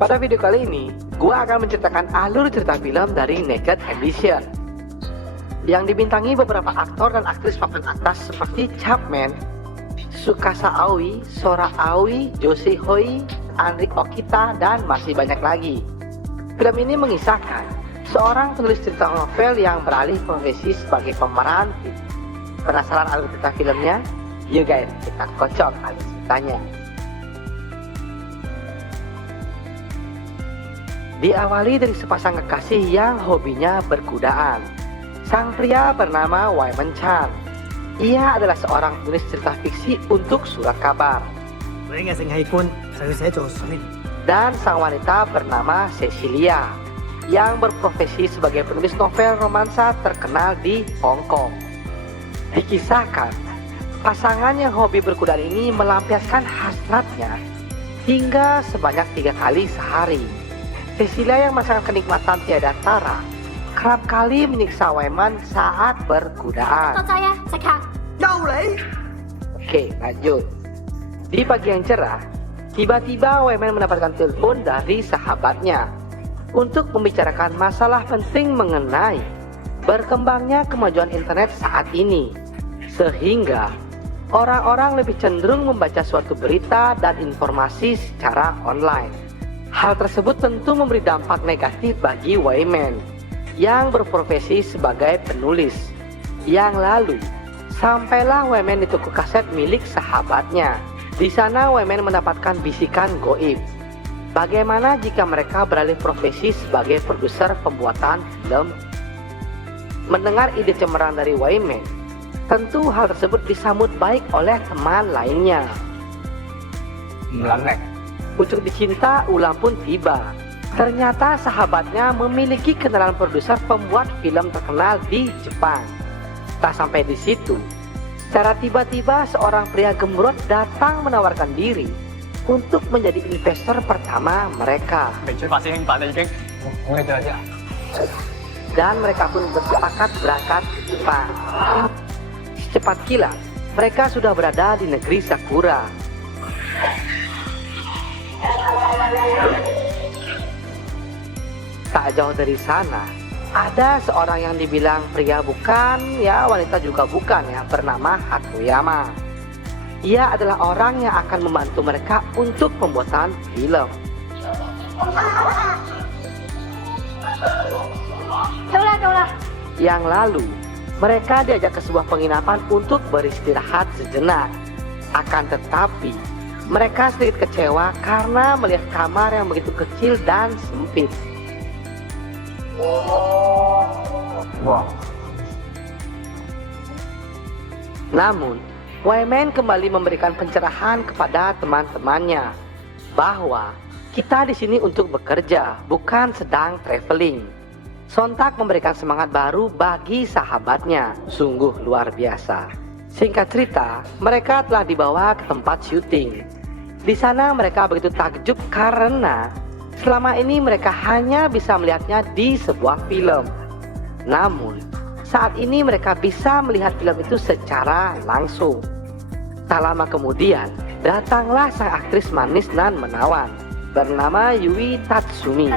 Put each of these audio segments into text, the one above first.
Pada video kali ini, gua akan menceritakan alur cerita film dari Naked Ambition yang dibintangi beberapa aktor dan aktris papan atas seperti Chapman, Tsukasa Aoi, Sora Aoi, Josie Hoi, Anrik Okita, dan masih banyak lagi. Film ini mengisahkan seorang penulis cerita novel yang beralih profesi sebagai pemeran film. Penasaran alur cerita filmnya? Yuk guys, kita kocok alur ceritanya. Diawali dari sepasang kekasih yang hobinya berkudaan. Sang pria bernama Wyman Chan. Ia adalah seorang penulis cerita fiksi untuk surat kabar. Dan sang wanita bernama Cecilia yang berprofesi sebagai penulis novel romansa terkenal di Hong Kong. Dikisahkan, pasangan yang hobi berkudaan ini melampiaskan hasratnya hingga sebanyak 3 kali sehari. Cecilia yang merasakan kenikmatan tiada tara kerap kali menyiksa Wyman saat berkudaan. Oke, lanjut. Di pagi yang cerah, tiba-tiba Wyman mendapatkan telepon dari sahabatnya untuk membicarakan masalah penting mengenai berkembangnya kemajuan internet saat ini, sehingga orang-orang lebih cenderung membaca suatu berita dan informasi secara online. Hal tersebut tentu memberi dampak negatif bagi Wyman yang berprofesi sebagai penulis. Yang lalu, sampailah Wyman di toko kaset milik sahabatnya. Di sana Wyman mendapatkan bisikan goib. Bagaimana jika mereka beralih profesi sebagai produser pembuatan film? Mendengar ide cemerlang dari Wyman, tentu hal tersebut disambut baik oleh teman lainnya. Melanek. Pucuk dicinta ulang pun tiba. Ternyata sahabatnya memiliki kenalan produser pembuat film terkenal di Jepang. Tak sampai di situ, secara tiba-tiba seorang pria gembrot datang menawarkan diri untuk menjadi investor pertama mereka. Dan mereka pun bersepakat berangkat ke Jepang. Secepat kilat, mereka sudah berada di negeri Sakura. Tak jauh dari sana, ada seorang yang dibilang pria bukan, ya wanita juga bukan ya, bernama Hatoyama. Ia adalah orang yang akan membantu mereka untuk pembuatan film. Yang lalu, mereka diajak ke sebuah penginapan untuk beristirahat sejenak. Akan tetapi, mereka sedikit kecewa karena melihat kamar yang begitu kecil dan sempit. Namun, Wyman kembali memberikan pencerahan kepada teman-temannya bahwa kita di sini untuk bekerja, bukan sedang traveling. Sontak memberikan semangat baru bagi sahabatnya. Sungguh luar biasa. Singkat cerita, mereka telah dibawa ke tempat syuting. Di sana mereka begitu takjub karena selama ini mereka hanya bisa melihatnya di sebuah film. Namun, saat ini mereka bisa melihat film itu secara langsung. Tak lama kemudian, datanglah sang aktris manis nan menawan bernama Yui Tatsumi.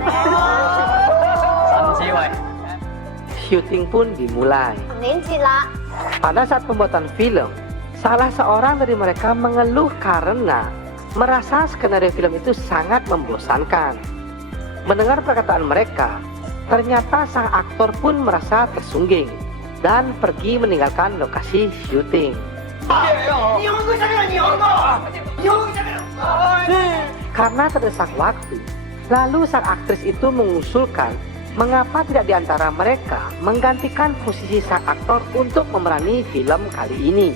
Syuting pun dimulai. Pada saat pembuatan film, salah seorang dari mereka mengeluh karena merasa skenario film itu sangat membosankan. Mendengar perkataan mereka, ternyata sang aktor pun merasa tersungging dan pergi meninggalkan lokasi syuting. Karena terdesak waktu, lalu sang aktris itu mengusulkan mengapa tidak diantara mereka menggantikan posisi sang aktor untuk memerani film kali ini.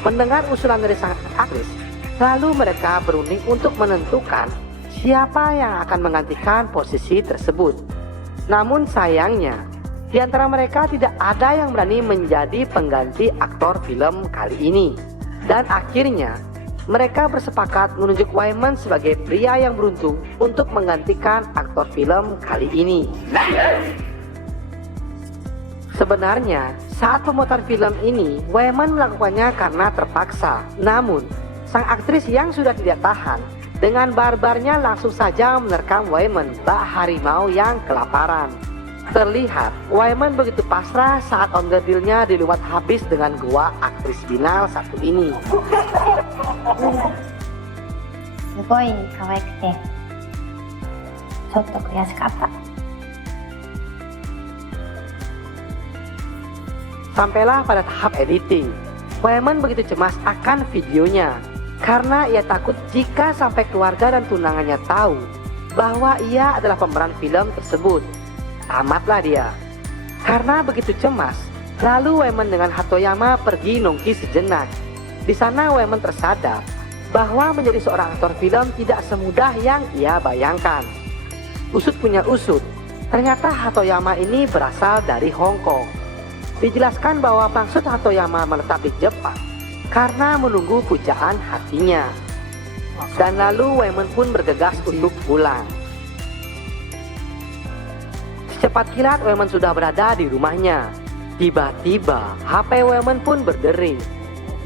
Mendengar usulan dari sang aktris, lalu mereka berunding untuk menentukan siapa yang akan menggantikan posisi tersebut. Namun sayangnya, di antara mereka tidak ada yang berani menjadi pengganti aktor film kali ini. Dan akhirnya, mereka bersepakat menunjuk Wyman sebagai pria yang beruntung untuk menggantikan aktor film kali ini. Sebenarnya, saat pembuatan film ini, Wyman melakukannya karena terpaksa. Namun, sang aktris yang sudah tidak tahan dengan barbarnya langsung saja menerkam Wayman, bak harimau yang kelaparan. Terlihat Wayman begitu pasrah saat onderdilnya dilumat habis dengan gua aktris binal satu ini. すごい可愛くてちょっと悔しかった。 Sampailah pada tahap editing. Wayman begitu cemas akan videonya karena ia takut jika sampai keluarga dan tunangannya tahu bahwa ia adalah pemeran film tersebut. Tamatlah dia. Karena begitu cemas, lalu Wayman dengan Hatoyama pergi nongki sejenak. Di sana Wayman tersadar bahwa menjadi seorang aktor film tidak semudah yang ia bayangkan. Usut punya usut, ternyata Hatoyama ini berasal dari Hong Kong. Dijelaskan bahwa maksud Hatoyama menetap di Jepang karena menunggu pujaan hatinya. Dan lalu Wayman pun bergegas untuk pulang. Secepat kilat Wayman sudah berada di rumahnya. Tiba-tiba HP Wayman pun berdering.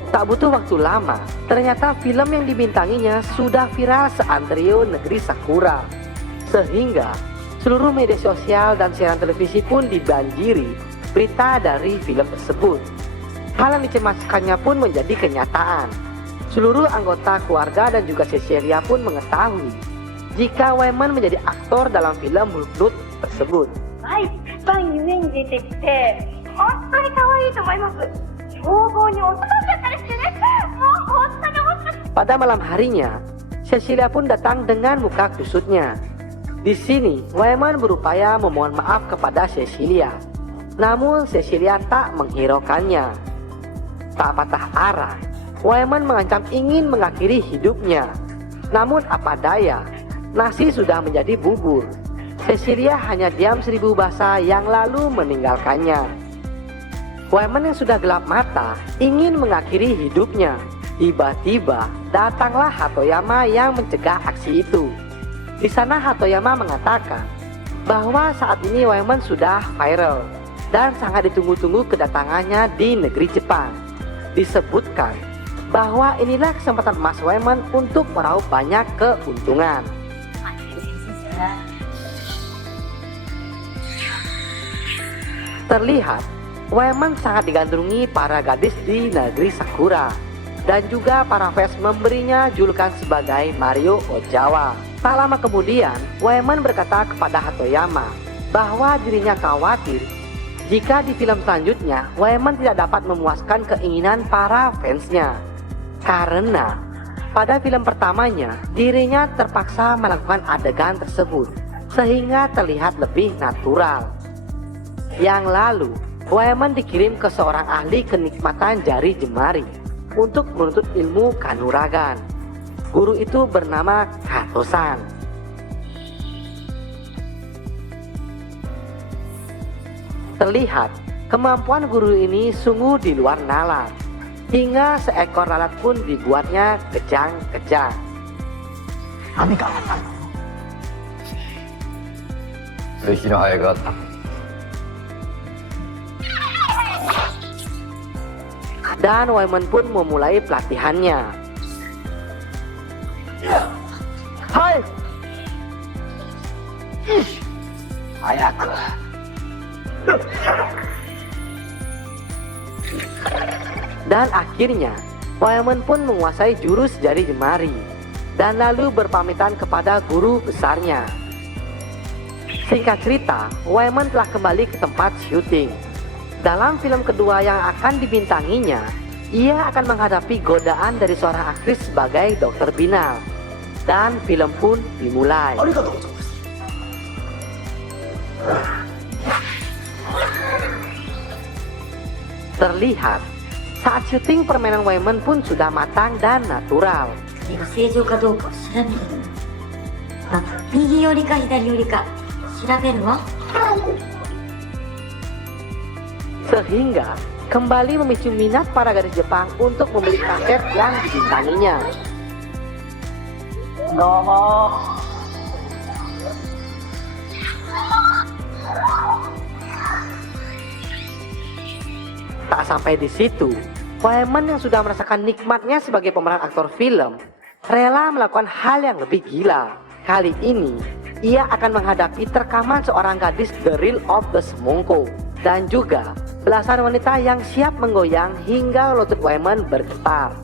Tak butuh waktu lama, ternyata film yang dibintanginya sudah viral seantrio negeri Sakura. Sehingga seluruh media sosial dan siaran televisi pun dibanjiri berita dari film tersebut. Hal yang dicemaskannya pun menjadi kenyataan. Seluruh anggota keluarga dan juga Cecilia pun mengetahui jika Wayman menjadi aktor dalam film Hulk tersebut. いっぱい夢に出てきて本当に可愛いと思います。凶暴に襲っちゃったりしてね、もう本当に本当に。 Pada malam harinya, Cecilia pun datang dengan muka kusutnya. Di sini, Wayman berupaya memohon maaf kepada Cecilia. Namun Cecilia tak menghiraukannya. Tak patah arah, Wayman mengancam ingin mengakhiri hidupnya. Namun apa daya, nasi sudah menjadi bubur. Cecilia hanya diam 1000 bahasa yang lalu meninggalkannya. Wayman yang sudah gelap mata ingin mengakhiri hidupnya. Tiba-tiba datanglah Hatoyama yang mencegah aksi itu. Di sana Hatoyama mengatakan bahwa saat ini Wayman sudah viral dan sangat ditunggu-tunggu kedatangannya di negeri Jepang. Disebutkan bahwa inilah kesempatan emas Wayman untuk meraup banyak keuntungan. Terlihat Wayman sangat digandrungi para gadis di negeri Sakura, dan juga para fans memberinya julukan sebagai Mario Ozawa. Tak lama kemudian, Wayman berkata kepada Hatoyama bahwa dirinya khawatir jika di film selanjutnya Wayman tidak dapat memuaskan keinginan para fansnya. Karena pada film pertamanya dirinya terpaksa melakukan adegan tersebut sehingga terlihat lebih natural. Yang lalu Wayman dikirim ke seorang ahli kenikmatan jari jemari untuk menuntut ilmu kanuragan. Guru itu bernama Kato-san. Terlihat kemampuan guru ini sungguh di luar nalar, hingga seekor lalat pun dibuatnya kejang-kejang. Dan Wayman pun memulai pelatihannya. Hai! Ayaku. Dan akhirnya Wayman pun menguasai jurus jari jemari dan lalu berpamitan kepada guru besarnya. Singkat cerita, Wayman telah kembali ke tempat syuting. Dalam film kedua yang akan dibintanginya, ia akan menghadapi godaan dari seorang aktris sebagai dokter binal. Dan film pun dimulai. Terlihat saat syuting permainan Wayman pun sudah matang dan natural. 正常かどうか調べるの。あ、右寄りか左寄りか調べるわ。 Sehingga kembali memicu minat para gadis Jepang untuk membeli kaset yang dibintanginya. Tak sampai di situ, Wayman yang sudah merasakan nikmatnya sebagai pemeran aktor film, rela melakukan hal yang lebih gila. Kali ini, ia akan menghadapi terkaman seorang gadis The Real of the Semongko dan juga belasan wanita yang siap menggoyang hingga lutut Wayman bergetar.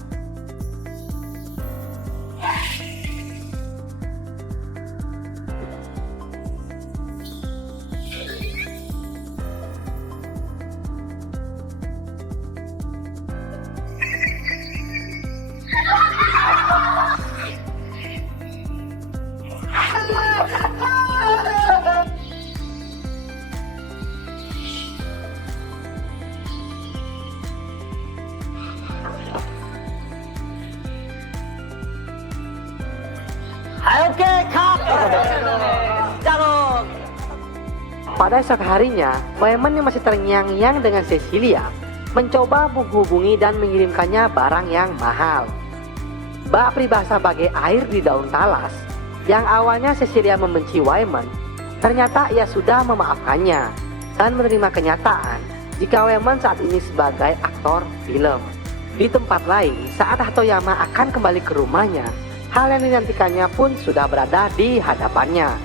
Pada esok harinya, Wayman yang masih terngiang-ngiang dengan Cecilia mencoba menghubungi dan mengirimkannya barang yang mahal. Bak peribahasa bagai air di daun talas, yang awalnya Cecilia membenci Wayman, ternyata ia sudah memaafkannya dan menerima kenyataan jika Wayman saat ini sebagai aktor film. Di tempat lain, saat Hatoyama akan kembali ke rumahnya, hal yang dinantikannya pun sudah berada di hadapannya.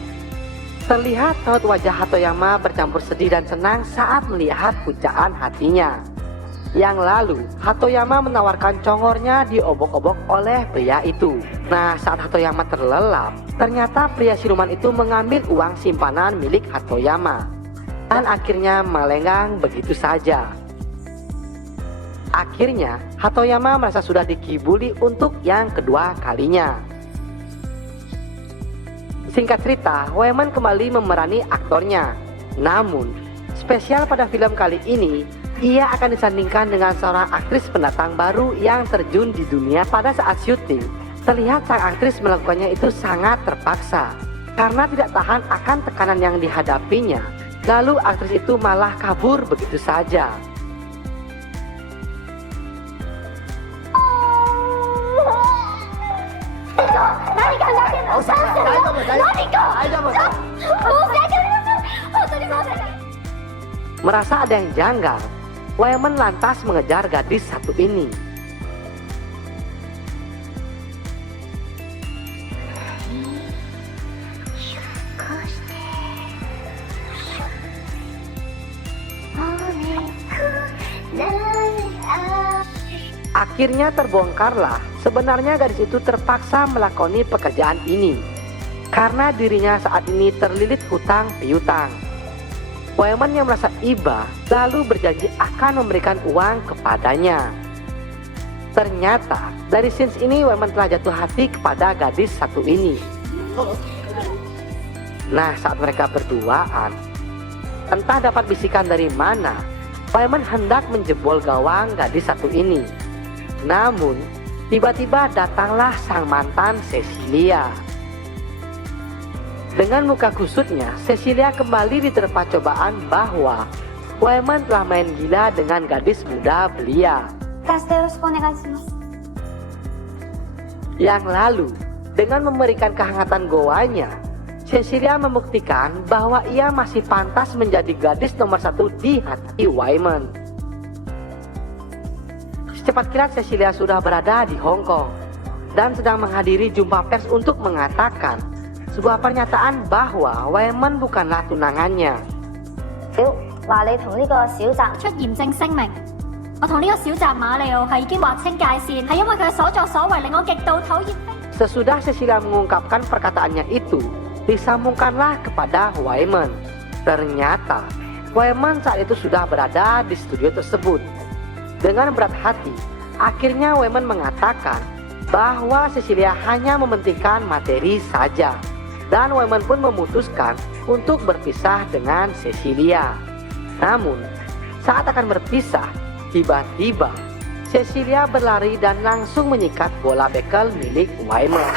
Terlihat raut wajah Hatoyama bercampur sedih dan senang saat melihat pujaan hatinya. Yang lalu, Hatoyama menawarkan congornya diobok-obok oleh pria itu. Nah, saat Hatoyama terlelap, ternyata pria siluman itu mengambil uang simpanan milik Hatoyama dan akhirnya melenggang begitu saja. Akhirnya, Hatoyama merasa sudah dikibuli untuk yang kedua kalinya. Singkat cerita, Wayman kembali memerani aktornya. Namun, spesial pada film kali ini, ia akan disandingkan dengan seorang aktris pendatang baru yang terjun di dunia. Pada saat syuting, terlihat sang aktris melakukannya itu sangat terpaksa karena tidak tahan akan tekanan yang dihadapinya. Lalu aktris itu malah kabur begitu saja. Merasa ada yang janggal, Wayman lantas mengejar gadis satu ini. Akhirnya terbongkarlah, sebenarnya gadis itu terpaksa melakoni pekerjaan ini karena dirinya saat ini terlilit hutang piutang. Wayman yang merasa iba lalu berjanji akan memberikan uang kepadanya. Ternyata dari scenes ini Wayman telah jatuh hati kepada gadis satu ini. Nah, saat mereka berduaan, entah dapat bisikan dari mana, Wayman hendak menjebol gawang gadis satu ini. Namun, tiba-tiba datanglah sang mantan Cecilia. Dengan muka kusutnya, Cecilia kembali diterpa cobaan bahwa Wayman telah main gila dengan gadis muda belia. Yang lalu, dengan memberikan kehangatan goanya, Cecilia membuktikan bahwa ia masih pantas menjadi gadis nomor satu di hati Wayman. Secepat kilat Cecilia sudah berada di Hong Kong dan sedang menghadiri jumpa pers untuk mengatakan sebuah pernyataan bahwa Wayman bukanlah tunangannya. 話你同呢個小澤出嚴正聲明，我同呢個小澤馬里奧係已經劃清界線，係因為佢嘅所作所為令我極度討厭。 Sesudah Cecilia mengungkapkan perkataannya itu, disambungkanlah kepada Wayman. Ternyata Wayman saat itu sudah berada di studio tersebut. Dengan berat hati, akhirnya Wayman mengatakan bahwa Cecilia hanya mementingkan materi saja. Dan Wayman pun memutuskan untuk berpisah dengan Cecilia. Namun, saat akan berpisah, tiba-tiba Cecilia berlari dan langsung menyikat bola bekel milik Wayman.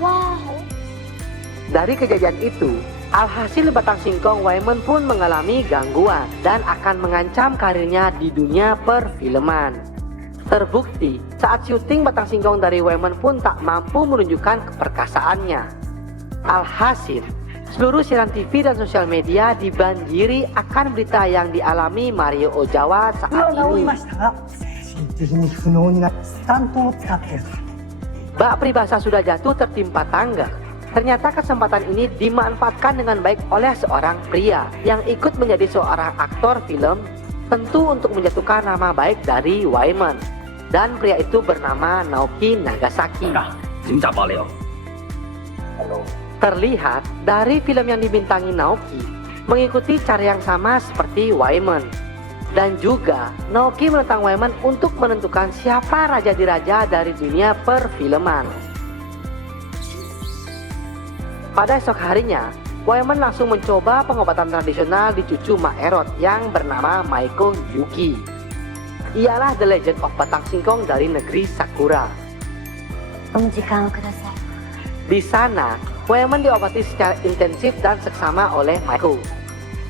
Wow. Dari kejadian itu, alhasil batang singkong Wayman pun mengalami gangguan dan akan mengancam karirnya di dunia perfilman. Terbukti, saat syuting batang singkong dari Wayman pun tak mampu menunjukkan keperkasaannya. Alhasil, Seluruh siaran TV dan sosial media dibanjiri akan berita yang dialami Mario Ozawa 治 saat り ini. ましたが精神的に不能になりスタントを使っている Bak peribahasa sudah jatuh tertimpa tangga. Ternyata kesempatan ini dimanfaatkan dengan baik oleh seorang pria yang ikut menjadi seorang aktor film, tentu untuk menjatuhkan nama baik dari Wyman. Dan pria itu bernama Naoki Nagasaki. Terlihat dari film yang dibintangi Naoki mengikuti cara yang sama seperti Wyman. Dan juga Naoki menentang Wyman untuk menentukan siapa raja diraja dari dunia perfilman. Pada esok harinya, Wyman langsung mencoba pengobatan tradisional di cucu Mak Erot yang bernama Maiko Yuki. Ialah The Legend of Batang Singkong dari negeri Sakura. お時間をください。 Di sana, Wyman diobati secara intensif dan seksama oleh Maiko.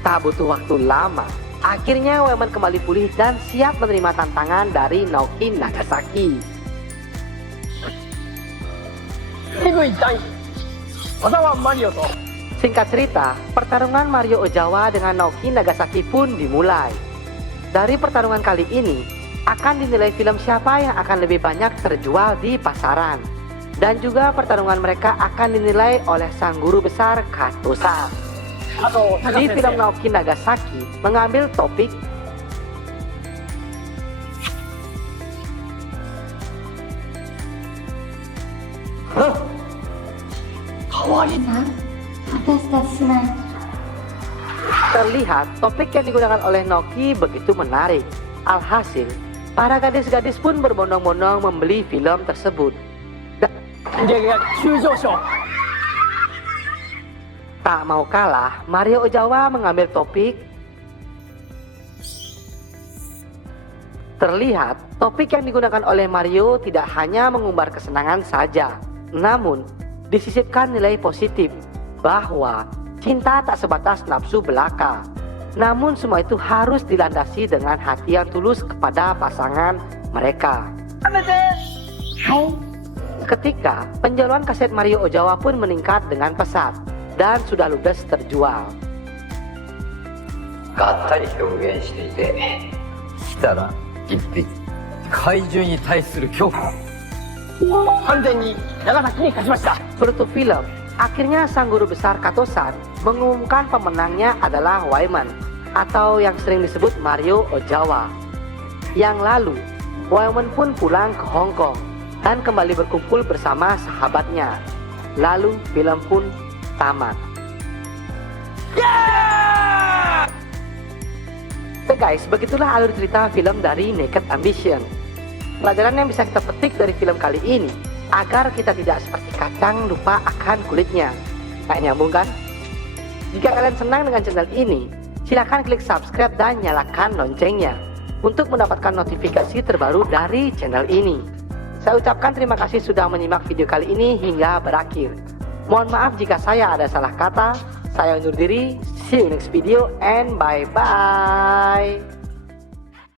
Tak butuh waktu lama, akhirnya Wyman kembali pulih dan siap menerima tantangan dari Naoki Nagasaki. Singkat cerita, pertarungan Mario Ozawa dengan Naoki Nagasaki pun dimulai. Dari pertarungan kali ini, akan dinilai film siapa yang akan lebih banyak terjual di pasaran. Dan juga pertarungan mereka akan dinilai oleh sang guru besar Kato-san. Di film Naoki Nagasaki mengambil topik terlihat topik yang digunakan oleh Naoki begitu menarik. Alhasil, para gadis-gadis pun berbondong-bondong membeli film tersebut. Tak mau kalah, Mario Ozawa mengambil topik. Terlihat, topik yang digunakan oleh Mario tidak hanya mengumbar kesenangan saja, namun disisipkan nilai positif bahwa cinta tak sebatas nafsu belaka. Namun semua itu harus dilandasi dengan hati yang tulus kepada pasangan mereka. Ketika penjualan kaset Mario Ozawa pun meningkat dengan pesat dan sudah ludes terjual. がったり表現していて来たら一匹怪獣に対する恐怖完全に長崎に勝ちました Penutup film, akhirnya sang guru besar Kato-san mengumumkan pemenangnya adalah Wyman atau yang sering disebut Mario Ozawa. Yang lalu, Wyman pun pulang ke Hong Kong dan kembali berkumpul bersama sahabatnya. Lalu film pun tamat. Oke guys, begitulah alur cerita film dari Naked Ambition. Pelajaran yang bisa kita petik dari film kali ini agar kita tidak seperti kacang lupa akan kulitnya. Kayak nyambung kan? Jika kalian senang dengan channel ini, silahkan klik subscribe dan nyalakan loncengnya untuk mendapatkan notifikasi terbaru dari channel ini. Saya ucapkan terima kasih sudah menyimak video kali ini hingga berakhir. Mohon maaf jika saya ada salah kata. Saya undur diri. See you next video and bye-bye.